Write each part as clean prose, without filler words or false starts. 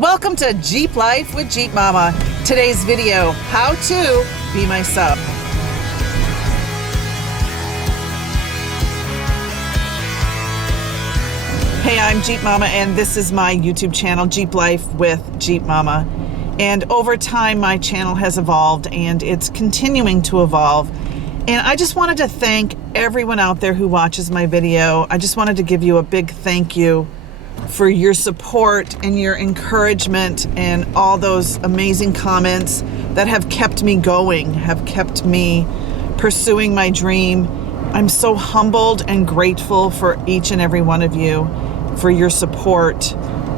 Welcome to Jeep Life with Jeep Mama. Today's video, how to be my sub. Hey, I'm Jeep Mama and this is my YouTube channel, Jeep Life with Jeep Mama. And over time, my channel has evolved and it's continuing to evolve. And I just wanted to thank everyone out there who watches my video. I just wanted to give you a big thank you for your support and your encouragement and all those amazing comments that have kept me going, have kept me pursuing my dream. I'm so humbled and grateful for each and every one of you for your support.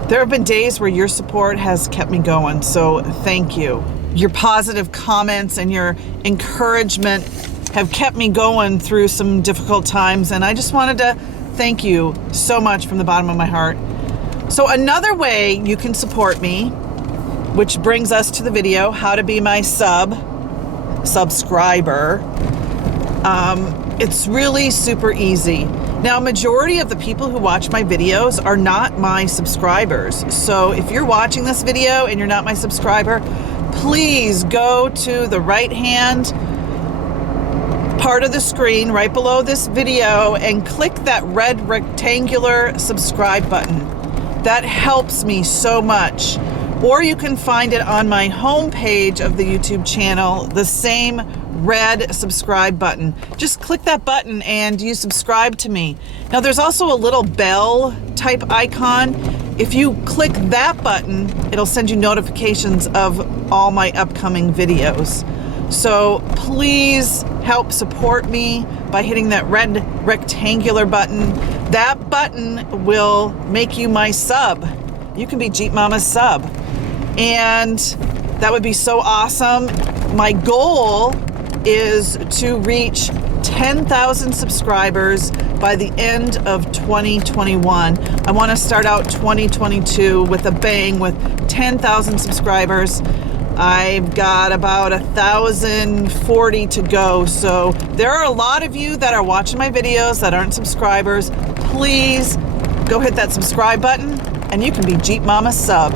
There have been days where your support has kept me going, so thank you. Your positive comments and your encouragement have kept me going through some difficult times, and I just wanted to thank you so much from the bottom of my heart. So another way you can support me, which brings us to the video, how to be my subscriber. It's really super easy. Now, majority of the people who watch my videos are not my subscribers. So if you're watching this video and you're not my subscriber, please go to the right-hand part of the screen right below this video and click that red rectangular subscribe button. That helps me so much. Or you can find it on my homepage of the YouTube channel, the same red subscribe button. Just click that button and you subscribe to me. Now there's also a little bell type icon. If you click that button, it'll send you notifications of all my upcoming videos. So please help support me by hitting that red rectangular button. That button will make you my sub. You can be Jeep Mama's sub. And that would be so awesome. My goal is to reach 10,000 subscribers by the end of 2021. I want to start out 2022 with a bang with 10,000 subscribers. I've got about 1,040 to go. So there are a lot of you that are watching my videos that aren't subscribers. Please go hit that subscribe button and you can be Jeep Mama's sub.